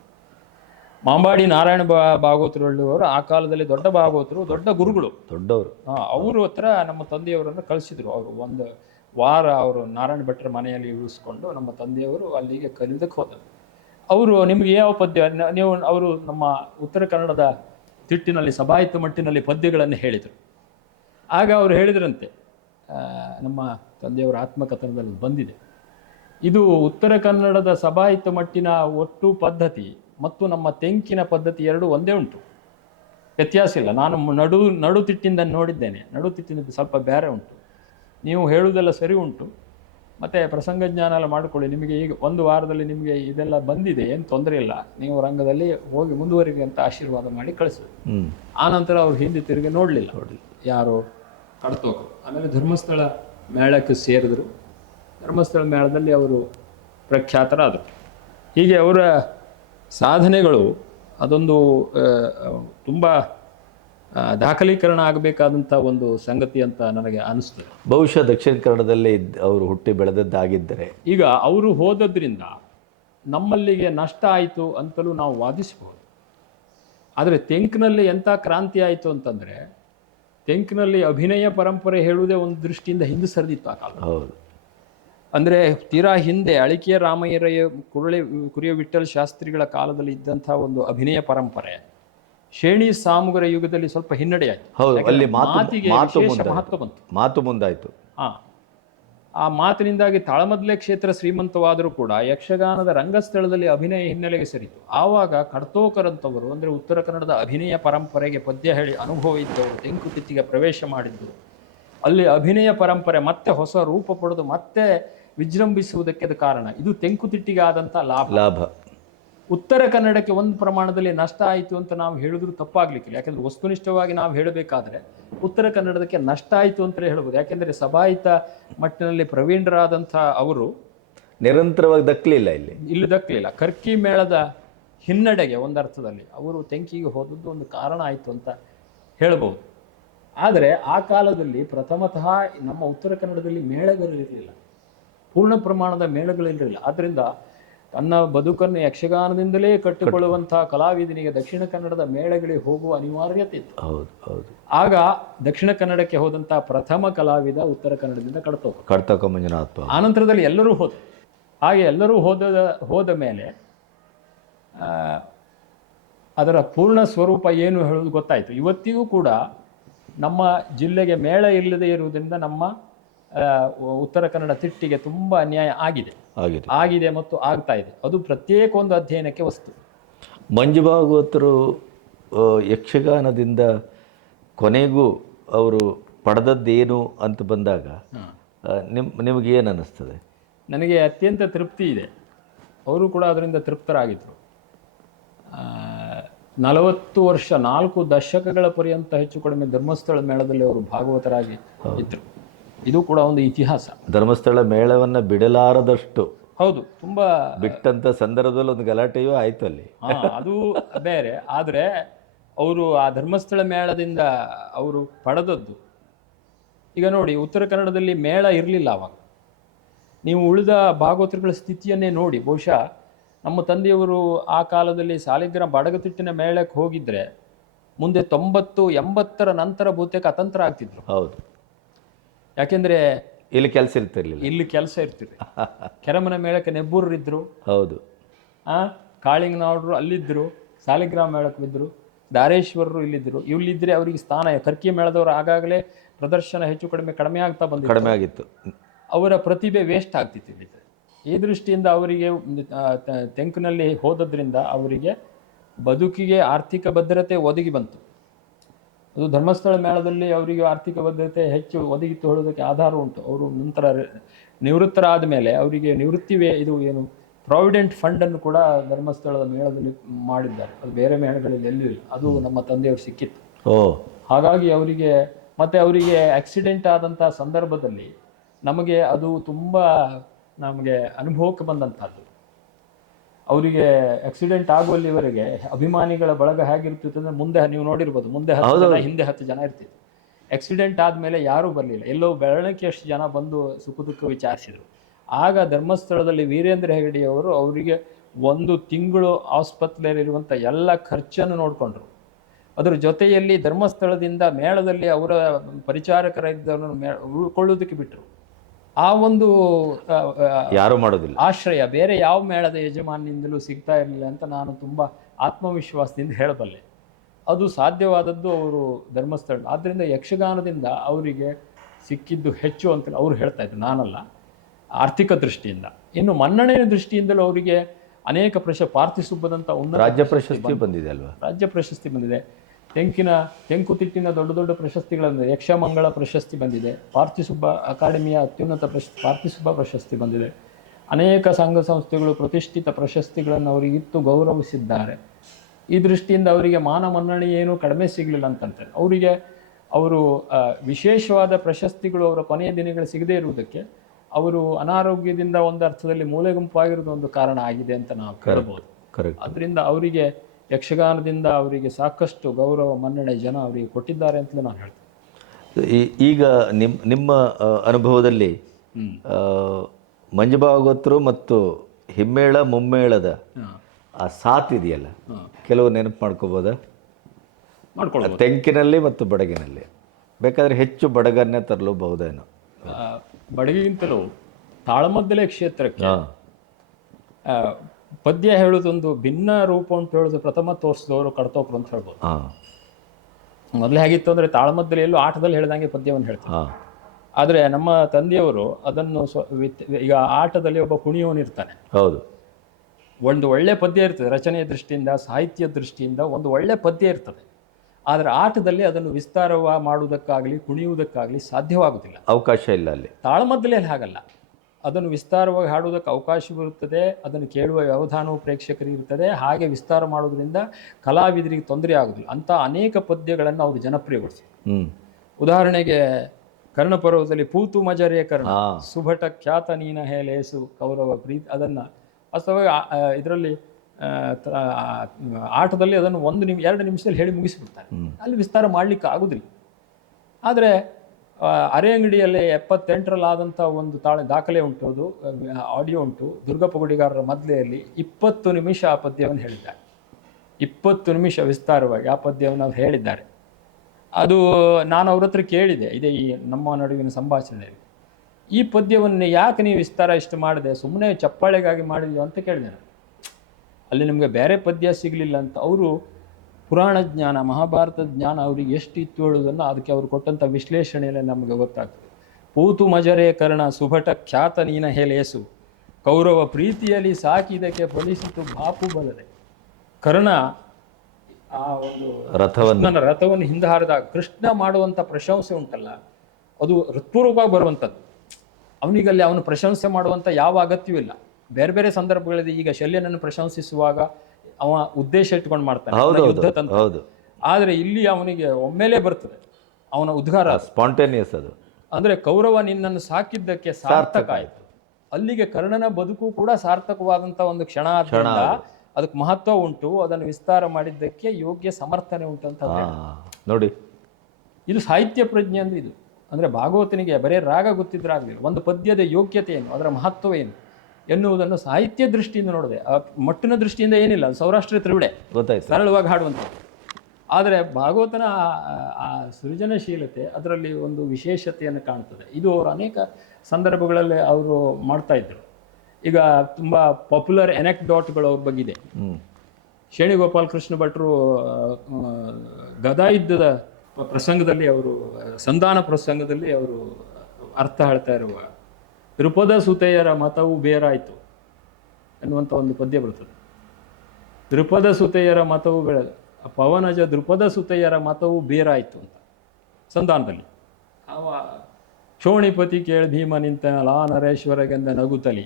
ಮಾಂಬಾಡಿ ನಾರಾಯಣ ಭಾಗವತರು ಹೇಳುವವರು ಆ ಕಾಲದಲ್ಲಿ ದೊಡ್ಡ ಭಾಗವತರು, ದೊಡ್ಡ ಗುರುಗಳು, ದೊಡ್ಡವರು. ಅವರು ಹತ್ರ ನಮ್ಮ ತಂದೆಯವರನ್ನು ಕಳಿಸಿದ್ರು. ಅವರು ಒಂದು ವಾರ ಅವರು ನಾರಾಯಣ ಭಟ್ರ ಮನೆಯಲ್ಲಿ ಉಳಿಸ್ಕೊಂಡು ನಮ್ಮ ತಂದೆಯವರು ಅಲ್ಲಿಗೆ ಕಲಿಯೋದಕ್ಕೆ ಹೋದರು. ಅವರು ನಿಮಗೆ ಯಾವ ಪದ್ಯ ನೀವು ಅವರು ನಮ್ಮ ಉತ್ತರ ಕನ್ನಡದ ತಿಟ್ಟಿನಲ್ಲಿ ಸಭಾಹಿತ ಮಟ್ಟಿನಲ್ಲಿ ಪದ್ಯಗಳನ್ನು ಹೇಳಿದರು. ಆಗ ಅವರು ಹೇಳಿದ್ರಂತೆ, ನಮ್ಮ ತಂದೆಯವರ ಆತ್ಮಕಥನದಲ್ಲಿ ಬಂದಿದೆ, ಇದು ಉತ್ತರ ಕನ್ನಡದ ಸಭಾಹಿತ ಮಟ್ಟಿನ ಒಟ್ಟು ಪದ್ಧತಿ ಮತ್ತು ನಮ್ಮ ತೆಂಕಿನ ಪದ್ಧತಿ ಎರಡೂ ಒಂದೇ ಉಂಟು, ವ್ಯತ್ಯಾಸ ಇಲ್ಲ. ನಾನು ನಡುತಿಟ್ಟಿಂದ ನೋಡಿದ್ದೇನೆ, ನಡುತಿಟ್ಟಿಂದ ಸ್ವಲ್ಪ ಬೇರೆ ಉಂಟು. ನೀವು ಹೇಳುವುದೆಲ್ಲ ಸರಿ ಉಂಟು, ಮತ್ತು ಪ್ರಸಂಗ ಜ್ಞಾನ ಎಲ್ಲ ಮಾಡಿಕೊಳ್ಳಿ. ನಿಮಗೆ ಈಗ 1 ವಾರದಲ್ಲಿ ನಿಮಗೆ ಇದೆಲ್ಲ ಬಂದಿದೆ, ಏನು ತೊಂದರೆ ಇಲ್ಲ, ನೀವು ರಂಗದಲ್ಲಿ ಹೋಗಿ ಮುಂದುವರಿಕೆ ಅಂತ ಆಶೀರ್ವಾದ ಮಾಡಿ ಕಳಿಸಿದ್ರು. ಆನಂತರ ಅವ್ರು ಹಿಂದೆ ತಿರುಗಿ ನೋಡಲಿಲ್ಲ ಯಾರು ಕಡ್ತೋಕರು. ಆಮೇಲೆ ಧರ್ಮಸ್ಥಳ ಮೇಳಕ್ಕೆ ಸೇರಿದ್ರು. ಧರ್ಮಸ್ಥಳ ಮೇಳದಲ್ಲಿ ಅವರು ಪ್ರಖ್ಯಾತರಾದರು. ಹೀಗೆ ಅವರ ಸಾಧನೆಗಳು ಅದೊಂದು ತುಂಬ ದಾಖಲೀಕರಣ ಆಗಬೇಕಾದಂಥ ಒಂದು ಸಂಗತಿ ಅಂತ ನನಗೆ ಅನಿಸ್ತದೆ. ಬಹುಶಃ ದಕ್ಷಿಣ ಕನ್ನಡದಲ್ಲಿ ಅವರು ಹುಟ್ಟಿ ಬೆಳೆದದ್ದಾಗಿದ್ದರೆ, ಈಗ ಅವರು ಹೋದದ್ರಿಂದ ನಮ್ಮಲ್ಲಿಗೆ ನಷ್ಟ ಆಯಿತು ಅಂತಲೂ ನಾವು ವಾದಿಸಬಹುದು. ಆದರೆ ತೆಂಕಿನಲ್ಲಿ ಎಂಥ ಕ್ರಾಂತಿ ಆಯಿತು ಅಂತಂದರೆ, ತೆಂಕಿನಲ್ಲಿ ಅಭಿನಯ ಪರಂಪರೆ ಹೇಳುವುದೇ ಒಂದು ದೃಷ್ಟಿಯಿಂದ ಹಿಂದೆ ಸರಿದಿತ್ತು ಆ ಕಾಲ. ಹೌದು. ಅಂದರೆ ತೀರಾ ಹಿಂದೆ ಅಳಿಕೆಯ ರಾಮಯ್ಯರಯ್ಯ ಕುರಿಯ ವಿಠ್ಠಲ ಶಾಸ್ತ್ರಿಗಳ ಕಾಲದಲ್ಲಿ ಇದ್ದಂಥ ಒಂದು ಅಭಿನಯ ಪರಂಪರೆ ಶೇಣಿ ಸಾಮುಗರ ಯುಗದಲ್ಲಿ ಸ್ವಲ್ಪ ಹಿನ್ನಡೆಯಾಯಿತು. ಮಾತಿಗೆ ಮಹತ್ವ ಬಂತು, ಮಾತು ಮುಂದಾಯಿತು. ಆ ಮಾತಿನಿಂದಾಗಿ ತಾಳಮದ್ಲೆ ಕ್ಷೇತ್ರ ಶ್ರೀಮಂತವಾದರೂ ಕೂಡ ಯಕ್ಷಗಾನದ ರಂಗಸ್ಥಳದಲ್ಲಿ ಅಭಿನಯ ಹಿನ್ನೆಲೆಗೆ ಸರಿತು. ಆವಾಗ ಕಡ್ತೋಕರ್ ಅಂತವರು, ಅಂದರೆ ಉತ್ತರ ಕನ್ನಡದ ಅಭಿನಯ ಪರಂಪರೆಗೆ ಪದ್ಯ ಹೇಳಿ ಅನುಭವ ಇದ್ದವರು ತೆಂಕುತಿಟ್ಟಿಗೆ ಪ್ರವೇಶ ಮಾಡಿದ್ದು. ಅಲ್ಲಿ ಅಭಿನಯ ಪರಂಪರೆ ಮತ್ತೆ ಹೊಸ ರೂಪ ಪಡೆದು ಮತ್ತೆ ವಿಜೃಂಭಿಸುವುದಕ್ಕೆ ಅದು ಕಾರಣ. ಇದು ತೆಂಕುತಿಟ್ಟಿಗೆ ಆದಂಥ ಲಾಭ. ಉತ್ತರ ಕನ್ನಡಕ್ಕೆ ಒಂದು ಪ್ರಮಾಣದಲ್ಲಿ ನಷ್ಟ ಆಯಿತು ಅಂತ ನಾವು ಹೇಳಿದ್ರು ತಪ್ಪಾಗ್ಲಿಕ್ಕಿಲ್ಲ. ಯಾಕೆಂದರೆ ವಸ್ತುನಿಷ್ಠವಾಗಿ ನಾವು ಹೇಳಬೇಕಾದ್ರೆ ಉತ್ತರ ಕನ್ನಡಕ್ಕೆ ನಷ್ಟ ಆಯಿತು ಅಂತಲೇ ಹೇಳ್ಬೋದು. ಯಾಕೆಂದರೆ ಸಭಾಹಿತ ಮಟ್ಟಿನಲ್ಲಿ ಪ್ರವೀಣರಾದಂಥ ಅವರು ನಿರಂತರವಾಗಿ ದಕ್ಕಲಿಲ್ಲ, ಇಲ್ಲಿ ದಕ್ಕಲಿಲ್ಲ. ಕರ್ಕಿ ಮೇಳದ ಹಿನ್ನಡೆಗೆ ಒಂದರ್ಥದಲ್ಲಿ ಅವರು ತೆಂಕಿಗೆ ಹೋದದ್ದು ಒಂದು ಕಾರಣ ಆಯಿತು ಅಂತ ಹೇಳ್ಬೋದು. ಆದರೆ ಆ ಕಾಲದಲ್ಲಿ ಪ್ರಥಮತಃ ನಮ್ಮ ಉತ್ತರ ಕನ್ನಡದಲ್ಲಿ ಮೇಳಗಳಿರಲಿಲ್ಲ, ಪೂರ್ಣ ಪ್ರಮಾಣದ ಮೇಳಗಳಿರಲಿಲ್ಲ. ಆದ್ದರಿಂದ ತನ್ನ ಬದುಕನ್ನು ಯಕ್ಷಗಾನದಿಂದಲೇ ಕಟ್ಟಿಕೊಳ್ಳುವಂತಹ ಕಲಾವಿದನಿಗೆ ದಕ್ಷಿಣ ಕನ್ನಡದ ಮೇಳಗಳಿಗೆ ಹೋಗುವ ಅನಿವಾರ್ಯತೆ ಇತ್ತು. ಆಗ ದಕ್ಷಿಣ ಕನ್ನಡಕ್ಕೆ ಹೋದಂತಹ ಪ್ರಥಮ ಕಲಾವಿದ ಉತ್ತರ ಕನ್ನಡದಿಂದ ಕಡ್ತೋಕ ಮಂಜುನಾಥ. ಆನಂತರದಲ್ಲಿ ಎಲ್ಲರೂ ಹೋದರು. ಹಾಗೆ ಎಲ್ಲರೂ ಹೋದ ಮೇಲೆ ಅದರ ಪೂರ್ಣ ಸ್ವರೂಪ ಏನು ಹೇಳೋದು ಗೊತ್ತಾಯಿತು. ಇವತ್ತಿಗೂ ಕೂಡ ನಮ್ಮ ಜಿಲ್ಲೆಗೆ ಮೇಳ ಇಲ್ಲದೆ ಇರುವುದರಿಂದ ನಮ್ಮ ಉತ್ತರ ಕನ್ನಡ ತಿಟ್ಟಿಗೆ ತುಂಬ ಅನ್ಯಾಯ ಆಗಿದೆ ಮತ್ತು ಆಗ್ತಾ ಇದೆ. ಅದು ಪ್ರತ್ಯೇಕ ಒಂದು ಅಧ್ಯಯನಕ್ಕೆ ವಸ್ತು. ಮಂಜು ಭಾಗವತರು ಯಕ್ಷಗಾನದಿಂದ ಕೊನೆಗೂ ಅವರು ಪಡೆದದ್ದೇನು ಅಂತ ಬಂದಾಗ ನಿಮಗೇನು ಅನ್ನಿಸ್ತದೆ? ನನಗೆ ಅತ್ಯಂತ ತೃಪ್ತಿ ಇದೆ. ಅವರು ಕೂಡ ಅದರಿಂದ ತೃಪ್ತರಾಗಿದ್ದರು. 40 ವರ್ಷ 4 ದಶಕಗಳ ಪರ್ಯಂತ ಹೆಚ್ಚು ಕಡಿಮೆ ಧರ್ಮಸ್ಥಳ ಮೇಳದಲ್ಲಿ ಅವರು ಭಾಗವತರಾಗಿ ಇದ್ದರು. ಇದು ಕೂಡ ಒಂದು ಇತಿಹಾಸ. ಧರ್ಮಸ್ಥಳ ಮೇಳವನ್ನು ಬಿಡಲಾರದಷ್ಟು ಹೌದು, ತುಂಬಾ ಬಿಟ್ಟಂತ ಸಂದರ್ಭದಲ್ಲಿ ಒಂದು ಗಲಾಟೆಯೂ ಆಯಿತು ಅಲ್ಲಿ. ಅದು ಬೇರೆ. ಆದರೆ ಅವರು ಆ ಧರ್ಮಸ್ಥಳ ಮೇಳದಿಂದ ಅವರು ಪಡೆದದ್ದು, ಈಗ ನೋಡಿ, ಉತ್ತರ ಕನ್ನಡದಲ್ಲಿ ಮೇಳ ಇರಲಿಲ್ಲ ಆವಾಗ. ನೀವು ಉಳಿದ ಭಾಗವತರುಗಳ ಸ್ಥಿತಿಯನ್ನೇ ನೋಡಿ. ಬಹುಶಃ ನಮ್ಮ ತಂದೆಯವರು ಆ ಕಾಲದಲ್ಲಿ ಸಾಲಿಗ್ರಾಮ ಬಡಗತಿಟ್ಟಿನ ಮೇಳಕ್ಕೆ ಹೋಗಿದ್ರೆ ಮುಂದೆ 90-80 ನಂತರ ಬಹುತೇಕ ಅತಂತ್ರ ಆಗ್ತಿದ್ರು. ಹೌದು. ಯಾಕೆಂದರೆ ಇಲ್ಲಿ ಕೆಲಸ ಇರ್ತಿರ್ಲಿಲ್ಲ. ಇಲ್ಲಿ ಕೆಲಸ ಇರ್ತಿದೆ. ಕೆರಮನ ಮೇಳಕ್ಕೆ ನೆಬ್ಬೂರರಿದ್ದರು, ಹೌದು, ಕಾಳಿಂಗನವ್ರು ಅಲ್ಲಿದ್ದರು, ಸಾಲಿಗ್ರಾಮ ಮೇಳಕ್ಕೆ ಬಿದ್ದರು, ದಾರೇಶ್ವರರು ಇಲ್ಲಿದ್ದರು. ಇಲ್ಲಿದ್ದರೆ ಅವರಿಗೆ ಸ್ಥಾನ, ಕರ್ಕಿ ಮೇಳದವರು ಆಗಾಗಲೇ ಪ್ರದರ್ಶನ ಹೆಚ್ಚು ಕಡಿಮೆ ಆಗ್ತಾ ಬಂದಿತ್ತು. ಕಡಿಮೆ ಆಗಿತ್ತು. ಅವರ ಪ್ರತಿಭೆ ವೇಸ್ಟ್ ಆಗ್ತಿತ್ತು ಇಲ್ಲಿ. ಈ ದೃಷ್ಟಿಯಿಂದ ಅವರಿಗೆ ತೆಂಕಿನಲ್ಲಿ ಹೋದದ್ರಿಂದ ಅವರಿಗೆ ಬದುಕಿಗೆ ಆರ್ಥಿಕ ಭದ್ರತೆ ಒದಗಿ ಬಂತು. ಅದು ಧರ್ಮಸ್ಥಳ ಮೇಳದಲ್ಲಿ ಅವರಿಗೆ ಆರ್ಥಿಕ ಭದ್ರತೆ ಹೆಚ್ಚು ಒದಗಿತ್ತು ಹೇಳೋದಕ್ಕೆ ಆಧಾರ ಉಂಟು. ಅವರು ನಂತರ ನಿವೃತ್ತರಾದ ಮೇಲೆ ಅವರಿಗೆ ಇದು ಏನು ಪ್ರಾವಿಡೆಂಟ್ ಫಂಡನ್ನು ಕೂಡ ಧರ್ಮಸ್ಥಳದ ಮೇಳದಲ್ಲಿ ಮಾಡಿದ್ದಾರೆ. ಅದು ಬೇರೆ ಮೇಳಗಳಲ್ಲಿ ಎಲ್ಲಿಲ್ಲ. ಅದು ನಮ್ಮ ತಂದೆಯವರು ಸಿಕ್ಕಿತ್ತು. ಹಾಗಾಗಿ ಅವರಿಗೆ ಮತ್ತೆ ಅವರಿಗೆ ಆಕ್ಸಿಡೆಂಟ್ ಆದಂಥ ಸಂದರ್ಭದಲ್ಲಿ ನಮಗೆ ಅದು ತುಂಬ ನಮಗೆ ಅನುಭವಕ್ಕೆ ಬಂದಂಥದ್ದು. ಅವರಿಗೆ ಆಕ್ಸಿಡೆಂಟ್ ಆಗುವಲ್ಲಿವರೆಗೆ ಅಭಿಮಾನಿಗಳ ಬಳಗ ಹೇಗಿರ್ತಿತ್ತು ಅಂದರೆ, ಮುಂದೆ ನೀವು ನೋಡಿರ್ಬೋದು, ಮುಂದೆ 10 ಜನ ಹಿಂದೆ 10 ಜನ ಇರ್ತಿತ್ತು. ಆಕ್ಸಿಡೆಂಟ್ ಆದಮೇಲೆ ಯಾರೂ ಬರಲಿಲ್ಲ. ಎಲ್ಲೋ ಬೆರಳಕ್ಕೆಷ್ಟು ಜನ ಬಂದು ಸುಖ ದುಃಖ ವಿಚಾರಿಸಿದರು. ಆಗ ಧರ್ಮಸ್ಥಳದಲ್ಲಿ ವೀರೇಂದ್ರ ಹೆಗಡೆಯವರು ಅವರಿಗೆ 1 ತಿಂಗಳು ಆಸ್ಪತ್ರೆಯಲ್ಲಿರುವಂಥ ಎಲ್ಲ ಖರ್ಚನ್ನು ನೋಡಿಕೊಂಡ್ರು. ಅದರ ಜೊತೆಯಲ್ಲಿ ಧರ್ಮಸ್ಥಳದಿಂದ ಮೇಳದಲ್ಲಿ ಅವರ ಪರಿಚಾರಕರಿದ್ದವರನ್ನು ಉಳ್ಕೊಳ್ಳೋದಕ್ಕೆ ಬಿಟ್ಟರು. ಆ ಒಂದು ಯಾರು ಮಾಡೋದಿಲ್ಲ ಆಶ್ರಯ ಬೇರೆ ಯಾವ ಮೇಳದ ಯಜಮಾನಿನಿಂದಲೂ ಸಿಗ್ತಾ ಇರಲಿಲ್ಲ ಅಂತ ನಾನು ತುಂಬ ಆತ್ಮವಿಶ್ವಾಸದಿಂದ ಹೇಳಬಲ್ಲೆ. ಅದು ಸಾಧ್ಯವಾದದ್ದು ಅವರು ಧರ್ಮಸ್ಥಳ. ಆದ್ದರಿಂದ ಯಕ್ಷಗಾನದಿಂದ ಅವರಿಗೆ ಸಿಕ್ಕಿದ್ದು ಹೆಚ್ಚು ಅಂತ ಅವ್ರು ಹೇಳ್ತಾ ಇದ್ರು, ನಾನಲ್ಲ. ಆರ್ಥಿಕ ದೃಷ್ಟಿಯಿಂದ, ಇನ್ನು ಮನ್ನಣೆಯ ದೃಷ್ಟಿಯಿಂದಲೂ ಅವರಿಗೆ ಅನೇಕ ಪಾರ್ಥಿಸುಬ್ಬದಂಥ ಉನ್ನತ ರಾಜ್ಯ ಪ್ರಶಸ್ತಿ ಬಂದಿದೆ ಅಲ್ವಾ? ರಾಜ್ಯ ಪ್ರಶಸ್ತಿ ಬಂದಿದೆ. ತೆಂಕುತಿಟ್ಟಿನ ದೊಡ್ಡ ಪ್ರಶಸ್ತಿಗಳನ್ನು, ಯಕ್ಷಮಂಗಳ ಪ್ರಶಸ್ತಿ ಬಂದಿದೆ, ಪಾರ್ಥಿಸುಬ್ಬ ಅಕಾಡೆಮಿಯ ಅತ್ಯುನ್ನತ ಪಾರ್ಥಿಸುಬ್ಬ ಪ್ರಶಸ್ತಿ ಬಂದಿದೆ. ಅನೇಕ ಸಂಘ ಸಂಸ್ಥೆಗಳು ಪ್ರತಿಷ್ಠಿತ ಪ್ರಶಸ್ತಿಗಳನ್ನು ಅವರಿಗಿತ್ತು ಗೌರವಿಸಿದ್ದಾರೆ. ಈ ದೃಷ್ಟಿಯಿಂದ ಅವರಿಗೆ ಮಾನ ಮನ್ನಣೆ ಏನೂ ಕಡಿಮೆ ಸಿಗಲಿಲ್ಲ ಅಂತಂತಾರೆ. ಅವರು ವಿಶೇಷವಾದ ಪ್ರಶಸ್ತಿಗಳು ಅವರ ಕೊನೆಯ ದಿನಗಳು ಸಿಗದೇ ಇರುವುದಕ್ಕೆ ಅವರು ಅನಾರೋಗ್ಯದಿಂದ ಒಂದು ಅರ್ಥದಲ್ಲಿ ಮೂಲೆಗುಂಪಾಗಿರೋದು ಒಂದು ಕಾರಣ ಆಗಿದೆ ಅಂತ ನಾವು ಕೇಳಬಹುದು. ಅದರಿಂದ ಅವರಿಗೆ ಯಕ್ಷಗಾನದಿಂದ ಅವರಿಗೆ ಸಾಕಷ್ಟು ಗೌರವ ಮನ್ನಣೆ ಜನ ಅವರಿಗೆ ಕೊಟ್ಟಿದ್ದಾರೆ ಅಂತಲೇ ನಾನು ಹೇಳ್ತೇನೆ. ಈಗ ನಿಮ್ಮ ಅನುಭವದಲ್ಲಿ ಮಂಜುಭಾಗವತರು ಮತ್ತು ಹಿಮ್ಮೇಳ ಮುಮ್ಮೇಳದ ಆ ಸಾತ್ ಇದೆಯಲ್ಲ, ಕೆಲವು ನೆನಪು ಮಾಡ್ಕೋಬೋದಾ? ಮಾಡ್ಕೊಳ್ಬೋದು. ತೆಂಕಿನಲ್ಲಿ ಮತ್ತು ಬಡಗಿನಲ್ಲಿ ಬೇಕಾದರೆ ಹೆಚ್ಚು ಬಡಗನ್ನೇ ತರಲೂಬಹುದೇನೋ. ಬಡಗಿಗಿಂತಲೂ ತಾಳಮದ್ದಲೆ ಕ್ಷೇತ್ರಕ್ಕೆ ಪದ್ಯ ಹೇಳೋದೊಂದು ಭಿನ್ನ ರೂಪ ಉಂಟು ಹೇಳೋದು ಪ್ರಥಮ ತೋರಿಸಿದವರು ಕಡ್ತೋಕ್ರು ಅಂತ ಹೇಳ್ಬೋದು. ಮೊದಲೇ ಹೇಗಿತ್ತು ಅಂದರೆ ತಾಳಮದ್ದಲೆ ಎಲ್ಲೂ ಆಟದಲ್ಲಿ ಹೇಳ್ದಂಗೆ ಪದ್ಯವನ್ನು ಹೇಳ್ತಾರೆ. ಆದರೆ ನಮ್ಮ ತಂದೆಯವರು ಅದನ್ನು ಈಗ ಆಟದಲ್ಲಿ ಒಬ್ಬ ಕುಣಿಯವನಿರ್ತಾನೆ. ಹೌದು, ಒಂದು ಒಳ್ಳೆ ಪದ್ಯ ಇರ್ತದೆ, ರಚನೆಯ ದೃಷ್ಟಿಯಿಂದ ಸಾಹಿತ್ಯ ದೃಷ್ಟಿಯಿಂದ ಒಂದು ಒಳ್ಳೆ ಪದ್ಯ ಇರ್ತದೆ. ಆದರೆ ಆಟದಲ್ಲಿ ಅದನ್ನು ವಿಸ್ತಾರ ಮಾಡುವುದಕ್ಕಾಗಲಿ ಕುಣಿಯುವುದಕ್ಕಾಗಲಿ ಸಾಧ್ಯವಾಗುತ್ತಿಲ್ಲ, ಅವಕಾಶ ಇಲ್ಲ. ಅಲ್ಲಿ ತಾಳಮದ್ದಲೆಯಲ್ಲಿ ಹಾಗಲ್ಲ. ಅದನ್ನು ವಿಸ್ತಾರವಾಗಿ ಹಾಡುವುದಕ್ಕೆ ಅವಕಾಶವಿರುತ್ತದೆ, ಅದನ್ನು ಕೇಳುವ ವ್ಯವಧಾನವು ಪ್ರೇಕ್ಷಕರಿಗೆ ಇರ್ತದೆ. ಹಾಗೆ ವಿಸ್ತಾರ ಮಾಡೋದ್ರಿಂದ ಕಲಾವಿದರಿಗೆ ತೊಂದರೆ ಆಗುದಿಲ್ಲ. ಅಂತ ಅನೇಕ ಪದ್ಯಗಳನ್ನು ಅವರು ಜನಪ್ರಿಯಗೊಳಿಸಿದರು. ಉದಾಹರಣೆಗೆ ಕರ್ಣಪರ್ವದಲ್ಲಿ ಪೂತು ಮಜರೆಯ ಕರ್ಣ ಸುಭಟ ಖ್ಯಾತ ನೀನ ಹೇಲೇಸು ಕೌರವ ಪ್ರೀತಿ, ಅದನ್ನು ವಾಸ್ತವವಾಗಿ ಇದರಲ್ಲಿ ಆಟದಲ್ಲಿ ಅದನ್ನು 2 ನಿಮಿಷದಲ್ಲಿ ಹೇಳಿ ಮುಗಿಸಿಬಿಡ್ತಾರೆ. ಅಲ್ಲಿ ವಿಸ್ತಾರ ಮಾಡಲಿಕ್ಕೆ ಆಗುದಿಲ್ಲ. ಆದರೆ ಅರೆಂಗಡಿಯಲ್ಲಿ 78ರಲ್ಲಿ ಆದಂಥ ಒಂದು ದಾಖಲೆ ಉಂಟು, ಅದು ಆಡಿಯೋ ಉಂಟು. ದುರ್ಗಪ್ಪ ಗುಡಿಗಾರರ ಮದ್ಲೆಯಲ್ಲಿ 20 ನಿಮಿಷ ಆ ಪದ್ಯವನ್ನು ಹೇಳಿದ್ದಾರೆ. 20 ನಿಮಿಷ ವಿಸ್ತಾರವಾಗಿ ಆ ಪದ್ಯವನ್ನು ಅವ್ರು ಹೇಳಿದ್ದಾರೆ. ಅದು ನಾನು ಅವ್ರ ಹತ್ರ ಕೇಳಿದೆ, ಇದೇ ಈ ನಮ್ಮ ನಡುವಿನ ಸಂಭಾಷಣೆಯಲ್ಲಿ, ಈ ಪದ್ಯವನ್ನು ಯಾಕೆ ನೀವು ವಿಸ್ತಾರ ಇಷ್ಟು ಮಾಡಿದೆ, ಸುಮ್ಮನೆ ಚಪ್ಪಾಳೆಗಾಗಿ ಮಾಡಿದ್ಯೋ ಅಂತ ಕೇಳಿದೆ ನಾನು. ಅಲ್ಲಿ ನಿಮಗೆ ಬೇರೆ ಪದ್ಯ ಸಿಗಲಿಲ್ಲ ಅಂತ. ಅವರು ಪುರಾಣ ಜ್ಞಾನ, ಮಹಾಭಾರತದ ಜ್ಞಾನ ಅವರಿಗೆ ಎಷ್ಟು ಇತ್ತು ಹೇಳುವುದನ್ನು ಅದಕ್ಕೆ ಅವರು ಕೊಟ್ಟಂಥ ವಿಶ್ಲೇಷಣೆಯಲ್ಲಿ ನಮಗೆ ಗೊತ್ತಾಗ್ತದೆ. ಪೂತು ಮಜರೆ ಕರ್ಣ ಸುಭಟ ಖ್ಯಾತ ನೀನ ಹೇಲೇಸು ಕೌರವ ಪ್ರೀತಿಯಲ್ಲಿ ಸಾಕಿದಕ್ಕೆ ಫಲಿಸಿತು ಬಾಪು ಬಲದೆ. ಕರ್ಣ ಆ ಒಂದು ರಥವನ್ನು ಹಿಂದೆ ಹಾರಿದಾಗ ಕೃಷ್ಣ ಮಾಡುವಂಥ ಪ್ರಶಂಸೆ ಉಂಟಲ್ಲ, ಅದು ಹೃತ್ಪೂರ್ವಕವಾಗಿ ಬರುವಂಥದ್ದು. ಅವನಿಗಲ್ಲಿ ಅವನು ಪ್ರಶಂಸೆ ಮಾಡುವಂಥ ಯಾವ ಅಗತ್ಯವಿಲ್ಲ. ಬೇರೆ ಬೇರೆ ಸಂದರ್ಭಗಳಲ್ಲಿ ಈಗ ಶಲ್ಯನನ್ನು ಪ್ರಶಂಸಿಸುವಾಗ ಅವ ಉದ್ದೇಶ ಇಟ್ಕೊಂಡು ಮಾಡ್ತಾನೆ, ಯುದ್ಧ ತಂತ್ರ. ಆದರೆ ಇಲ್ಲಿ ಅವನಿಗೆ ಒಮ್ಮೆಲೇ ಬರ್ತದೆ ಅವನ ಉದ್ಗಾರ, ಸ್ಪಾಂಟೇನಿಯಸ್. ಅದು ಅಂದರೆ ಕೌರವ ನಿನ್ನನ್ನು ಸಾಕಿದ್ದಕ್ಕೆ ಸಾರ್ಥಕ ಆಯಿತು. ಅಲ್ಲಿಗೆ ಕರ್ಣನ ಬದುಕು ಕೂಡ ಸಾರ್ಥಕವಾದಂಥ ಒಂದು ಕ್ಷಣ ಆದ್ದರಿಂದ ಅದಕ್ಕೆ ಮಹತ್ವ ಉಂಟು. ಅದನ್ನು ವಿಸ್ತಾರ ಮಾಡಿದ್ದಕ್ಕೆ ಯೋಗ್ಯ ಸಮರ್ಥನೆ ಉಂಟು ಅಂತ ನೋಡಿ. ಇದು ಸಾಹಿತ್ಯ ಪ್ರಜ್ಞೆ ಅಂದ್ರೆ ಇದು. ಅಂದರೆ ಭಾಗವತನಿಗೆ ಬರೇ ರಾಗ ಗೊತ್ತಿದ್ರಾಗಲಿಲ್ಲ, ಒಂದು ಪದ್ಯದ ಯೋಗ್ಯತೆ ಏನು, ಅದರ ಮಹತ್ವ ಏನು ಎನ್ನುವುದನ್ನು ಸಾಹಿತ್ಯ ದೃಷ್ಟಿಯಿಂದ ನೋಡಿದೆ. ಆ ಮಟ್ಟಿನ ದೃಷ್ಟಿಯಿಂದ ಏನಿಲ್ಲ, ಸೌರಾಷ್ಟ್ರ ತ್ರಿವಿಡೆ ಗೊತ್ತಾಯ್ತು, ಸರಳವಾಗಿ ಹಾಡುವಂಥದ್ದು. ಆದರೆ ಭಾಗವತನ ಆ ಸೃಜನಶೀಲತೆ ಅದರಲ್ಲಿ ಒಂದು ವಿಶೇಷತೆಯನ್ನು ಕಾಣ್ತದೆ. ಇದು ಅವರು ಅನೇಕ ಸಂದರ್ಭಗಳಲ್ಲಿ ಅವರು ಮಾಡ್ತಾ ಇದ್ರು. ಈಗ ತುಂಬ ಪಾಪ್ಯುಲರ್ ಎನೆಕ್ಡಾಟ್ಗಳು ಅವ್ರ ಬಗ್ಗಿದೆ. ಶೇಣಿಗೋಪಾಲ್ ಕೃಷ್ಣ ಭಟ್ರು ಗದಾಯುದ್ಧದ ಪ್ರಸಂಗದಲ್ಲಿ ಅವರು ಸಂಧಾನ ಪ್ರಸಂಗದಲ್ಲಿ ಅವರು ಅರ್ಥ ಹೇಳ್ತಾ ಇರುವ ದೃಪದ ಸುತೆಯರ ಮತವು ಬೇರಾಯಿತು ಎನ್ನುವಂಥ ಒಂದು ಪದ್ಯ ಬರ್ತದೆ. ದೃಪದ ಸುತೆಯರ ಮತವು ಪವನಜ ದೃಪದ ಸುತೆಯರ ಮತವು ಬೇರಾಯಿತು ಅಂತ ಸಂಧಾನದಲ್ಲಿ. ಅವ ಶೋಣಿಪತಿ ಕೇಳಿ ಭೀಮ ನಿಂತನಲ್ಲ ನರೇಶ್ವರಗೆಂದ ನಗುತ್ತಲಿ,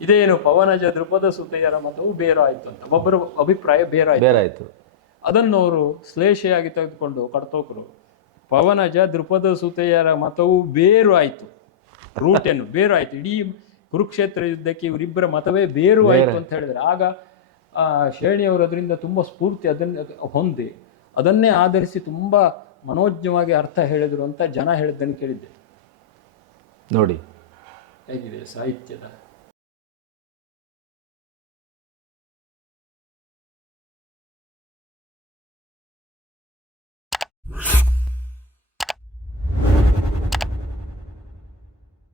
ಇದೇನು ಪವನಜ ದೃಪದ ಸುತೆಯರ ಮತವು ಬೇರಾಯಿತು ಅಂತ ಒಬ್ಬರ ಅಭಿಪ್ರಾಯ ಬೇರಾಯಿತು. ಅದನ್ನು ಅವರು ಶ್ಲೇಷೆಯಾಗಿ ತೆಗೆದುಕೊಂಡು ಕಡ್ತೋಕರು ಪವನಜ ದೃಪದ ಸುತೆಯರ ಮತವು ಬೇರು ಆಯಿತು, ರೂಟನ್ನು ಬೇರು ಆಯಿತು, ಇಡೀ ಕುರುಕ್ಷೇತ್ರ ಯುದ್ಧಕ್ಕೆ ಇವರಿಬ್ಬರ ಮತವೇ ಬೇರು ಆಯಿತು ಅಂತ ಹೇಳಿದರೆ ಆಗ ಶೇಣಿಯವರು ಅದರಿಂದ ತುಂಬ ಸ್ಫೂರ್ತಿ ಅದನ್ನು ಹೊಂದಿ ಅದನ್ನೇ ಆಧರಿಸಿ ತುಂಬ ಮನೋಜ್ಞವಾಗಿ ಅರ್ಥ ಹೇಳಿದರು ಅಂತ ಜನ ಹೇಳಿದ್ದನ್ನು ಕೇಳಿದ್ದೆ. ನೋಡಿ ಹೇಗಿದೆ ಸಾಹಿತ್ಯದ